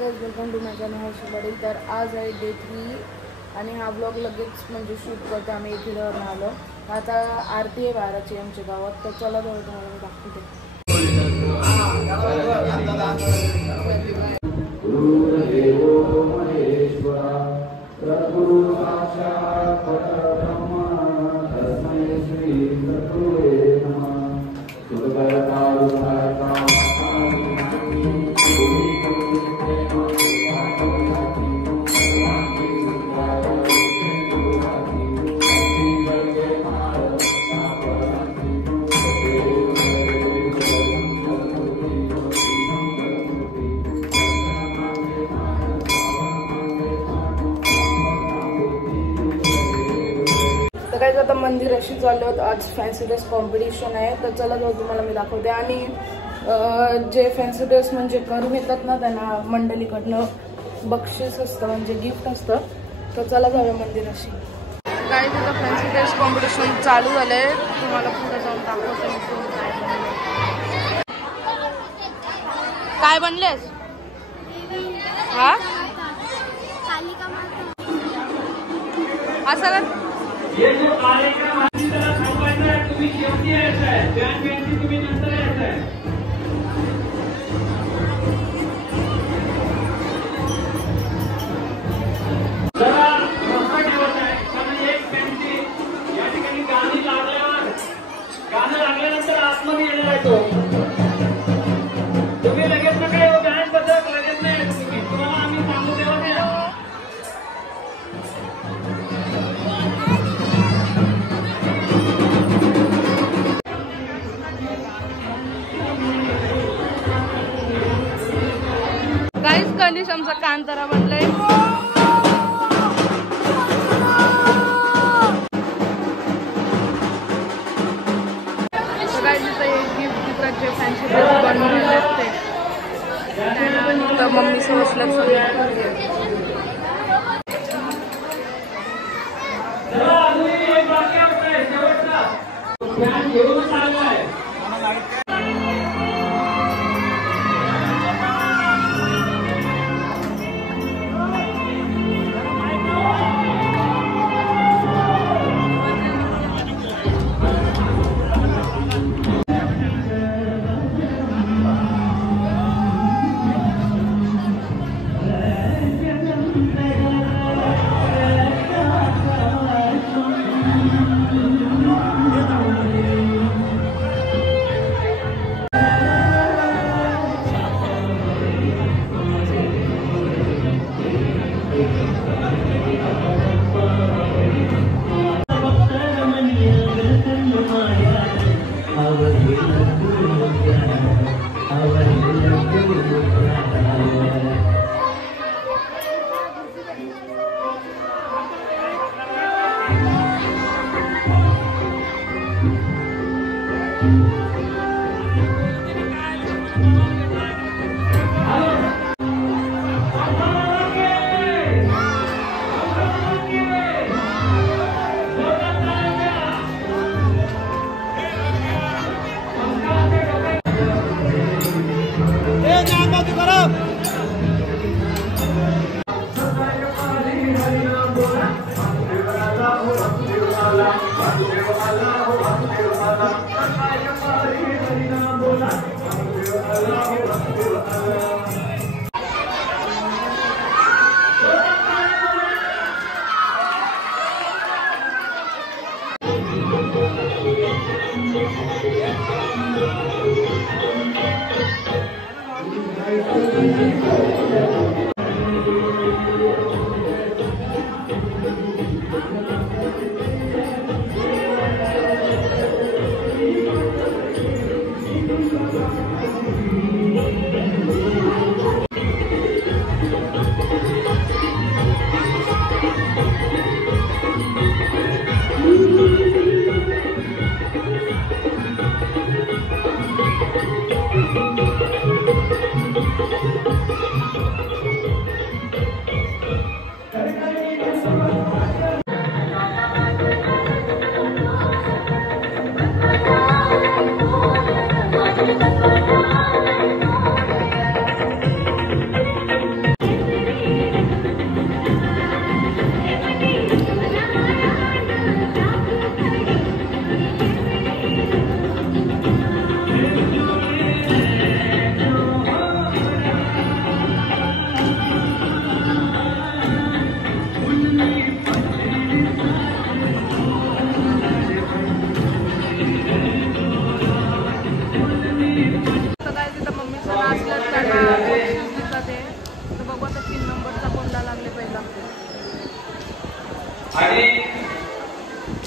Welcome to my channel Harshi. तर आज आहे डे 3 आणि हा ब्लॉग लगेच म्हणजे शूट करतो आम्ही इथं आलो. आता आरती आहे 12ची आमच्या गावात, तर चला जाऊ तुम्हाला मी दाखवते. काय आता मंदिर अशी चालू आहेत. आज फॅन्सी ड्रेस कॉम्पिटिशन आहे, तर चला जाऊ तुम्हाला मी दाखवते. आणि जे फॅन्सी ड्रेस म्हणजे करून येतात ना त्यांना मंडळीकडनं बक्षीस असतं म्हणजे गिफ्ट असतं. तर चला जाऊया मंदिर अशी. काय तिथं फॅन्सी ड्रेस कॉम्पिटिशन चालू झालंय, तुम्हाला पुढे जाऊन दाखवते काय बनलेस. हा असं ये जो कार्यक्रम आधी जरा थांबायचा आहे, तुम्ही शेवटी यायचं आहे, बँकेची तुम्ही नंतर यायचं आहे. जरा मोठं ठेवत आहे, कारण एक बँकेची या ठिकाणी गाणी लागल्यावर गाणं लागल्यानंतर आतमध्ये येणार आहे तो. तुम्ही लगेच नका येऊ, बँड बदल लगेच नाही तुम्ही, तुम्हाला आम्ही सांगू तेव्हा नाही. गणेश आमचा कांतारा बनलाय. गिफ्ट फॅन्सी ड्रेस बनवलेले असते मम्मी समजलं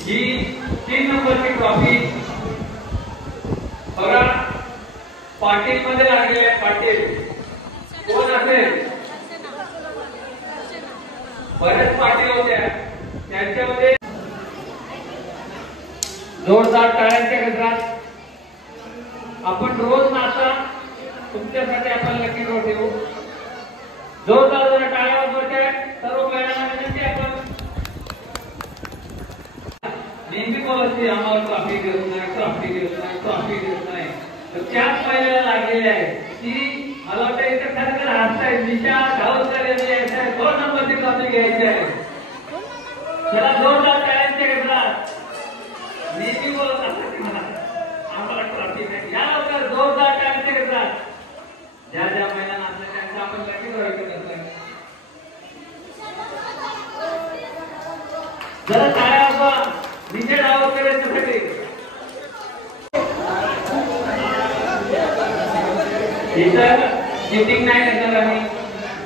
ही 3 नंबरची ट्रॉफी बघा पाटील मध्ये लागलेली आहे. पाटील कोण असेल? बरेच पाटील होत्या, त्यांच्यामध्ये जोरदार टाळ्यांच्या गजरात आपण रोज नाचा तुमच्यासाठी आपण लकी ड्रॉ ठेवू. जोरदार जरा टाळ्या वाजवायच्या. सर्व प्लेयरांना विनंती आपण नेहमी बोलते आम्हाला ट्रॉफी देत नाही, ट्रॉफी देत नाही, ट्रॉफी देत नाही. तर त्याच पहिल्याला लागलेली आहे ती मला वाटतं इथे खरं हसताय. निशा धावकर यांनी यायचं आहे 2 नंबरची ट्रॉफी घ्यायची आहे. त्याला जोरदार टाळ्यांच्या गजरात नेहमी बोलत असतात मला आम्हाला ट्रॉफी नाही. या लवकर जोरदार टाळ्यांच्या गजरात ज्या ज्या महिलांना असल्या त्यांचा आपण लकी ड्रॉ करतोय. जरा टाळ्या वाजवा निशा धावकर यांच्यासाठी. इतर चिटिंग नाही करणार आम्ही.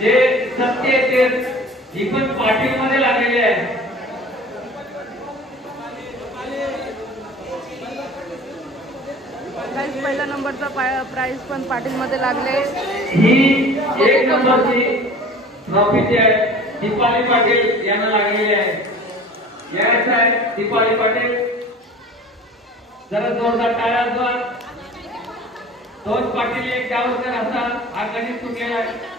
जे सत्य येते ही पण पाटील मध्ये लागलेली आहे. पहिला नंबरचा प्राइज पण पाटील मध्ये लागले. ही 1 नंबरची ट्रॉफी जी आहे दीपाली पाटील यांना लागलेली आहे. यायचं आहे दीपाली पाटील. जरा जोरदार टाळ्या वाजवा. 2 पाटील 1 गावकर असा हा गणित सुटलेला आहे.